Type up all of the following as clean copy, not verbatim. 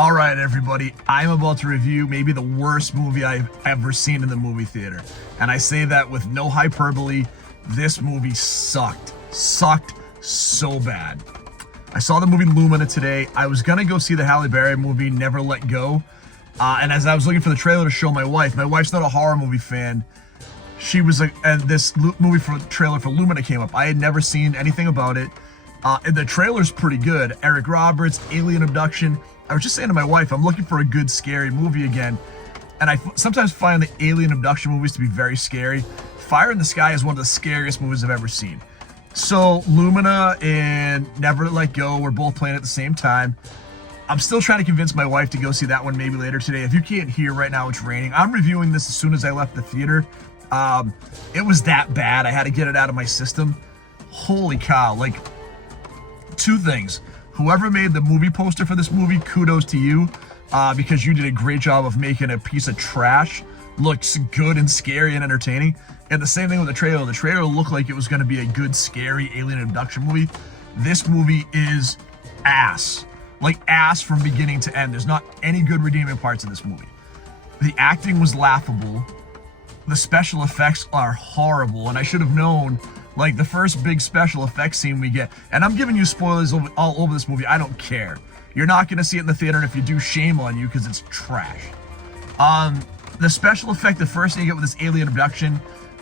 All right, everybody, I'm about to review maybe the worst movie I've ever seen in the movie theater. And I say that with no hyperbole. This movie sucked so bad. I saw the movie Lumina today. I was going to go see the Halle Berry movie, Never Let Go. And as I was looking for the trailer to show my wife's not a horror movie fan. She was like, and this movie for trailer for Lumina came up. I had never seen anything about it. And the trailer's pretty good. Eric Roberts, alien abduction. I was just saying to my wife, I'm looking for a good scary movie again. And I sometimes find the alien abduction movies to be very scary. Fire in the Sky is one of the scariest movies I've ever seen. So Lumina and Never Let Go were both playing at the same time. I'm still trying to convince my wife to go see that one maybe later today. If you can't hear right now, it's raining. I'm reviewing this as soon as I left the theater. It was that bad. I had to get it out of my system. Holy cow. Like, two things. Whoever made the movie poster for this movie, kudos to you, because you did a great job of making a piece of trash looks good and scary and entertaining. And the same thing with the trailer. The trailer looked like it was going to be a good, scary alien abduction movie. This movie is ass. Like ass from beginning to end. There's not any good redeeming parts of this movie. The acting was laughable. The special effects are horrible. And I should have known, like, the first big special effects scene we get, and I'm giving you spoilers all over this movie. I don't care. You're not going to see it in the theater, and if you do, shame on you, because it's trash. The special effect, the first thing you get with this alien abduction,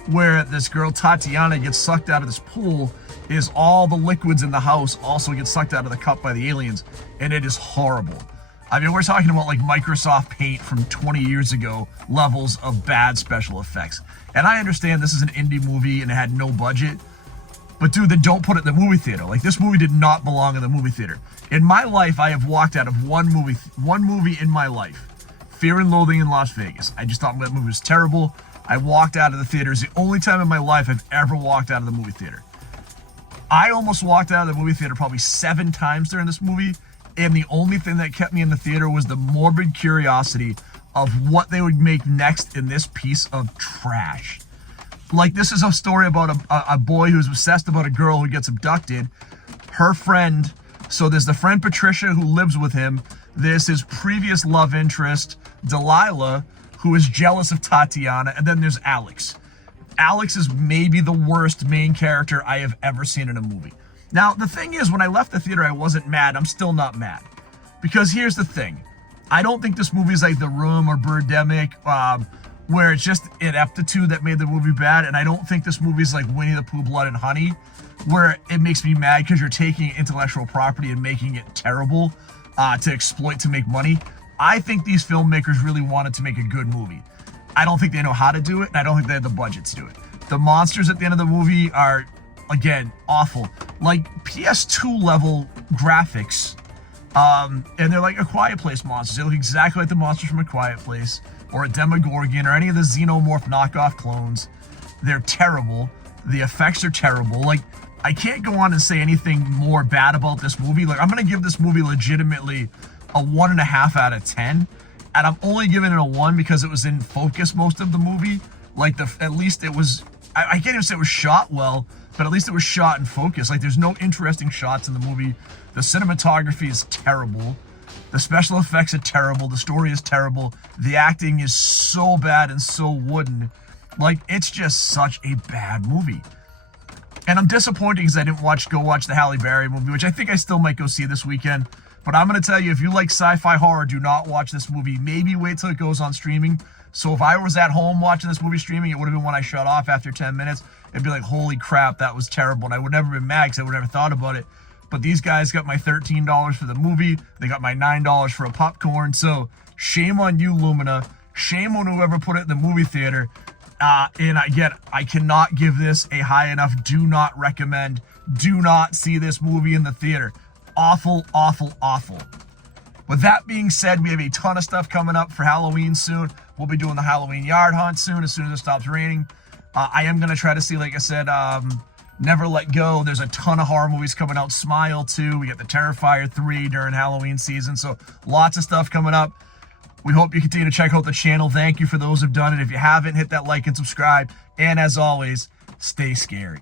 where this girl Tatiana gets sucked out of this pool, is all the liquids in the house also get sucked out of the cup by the aliens, and it is horrible. I mean, we're talking about like Microsoft Paint from 20 years ago levels of bad special effects. And I understand this is an indie movie and it had no budget, but dude, then don't put it in the movie theater. Like, this movie did not belong in the movie theater. In my life, I have walked out of one movie in my life, Fear and Loathing in Las Vegas. I just thought that movie was terrible. I walked out of the theater. It's the only time in my life I've ever walked out of the movie theater. I almost walked out of the movie theater probably 7 times during this movie, and the only thing that kept me in the theater was the morbid curiosity of what they would make next in this piece of trash. Like, this is a story about a boy who's obsessed about a girl who gets abducted. Her friend, so there's the friend Patricia who lives with him. There's his previous love interest, Delilah, who is jealous of Tatiana. And then there's Alex. Alex is maybe the worst main character I have ever seen in a movie. Now, the thing is, when I left the theater, I wasn't mad. I'm still not mad. Because here's the thing. I don't think this movie is like The Room or Birdemic, where it's just ineptitude that made the movie bad. And I don't think this movie is like Winnie the Pooh, Blood and Honey, where it makes me mad because you're taking intellectual property and making it terrible to exploit to make money. I think these filmmakers really wanted to make a good movie. I don't think they know how to do it, and I don't think they had the budget to do it. The monsters at the end of the movie are, again, awful. Like PS2 level graphics, and they're like A Quiet Place monsters. They look exactly like the monsters from A Quiet Place, or a Demogorgon, or any of the Xenomorph knockoff clones. They're terrible. The effects are terrible. Like, I can't go on and say anything more bad about this movie. Like, I'm going to give this movie legitimately a 1.5 out of 10. And I'm only giving it a 1 because it was in focus most of the movie. Like, at least it was, I can't even say it was shot well, but at least it was shot in focus. Like, there's no interesting shots in the movie. The cinematography is terrible. The special effects are terrible. The story is terrible. The acting is so bad and so wooden. Like, it's just such a bad movie. And I'm disappointed because I didn't go watch the Halle Berry movie, which I think I still might go see this weekend. But I'm going to tell you, if you like sci-fi horror, do not watch this movie. Maybe wait till it goes on streaming. So if I was at home watching this movie streaming, it would have been when I shut off after 10 minutes. It'd be like, holy crap, that was terrible. And I would never have been mad because I would never thought about it. But these guys got my $13 for the movie. They got my $9 for a popcorn. So shame on you, Lumina. Shame on whoever put it in the movie theater. And I cannot give this a high enough do not recommend. Do not see this movie in the theater. Awful, awful, awful. With that being said, we have a ton of stuff coming up for Halloween soon. We'll be doing the Halloween yard hunt soon, as soon as it stops raining. I am going to try to see, like I said, Never Let Go. There's a ton of horror movies coming out. Smile 2. We got the Terrifier 3 during Halloween season. So lots of stuff coming up. We hope you continue to check out the channel. Thank you for those who've done it. If you haven't, hit that like and subscribe. And as always, stay scary.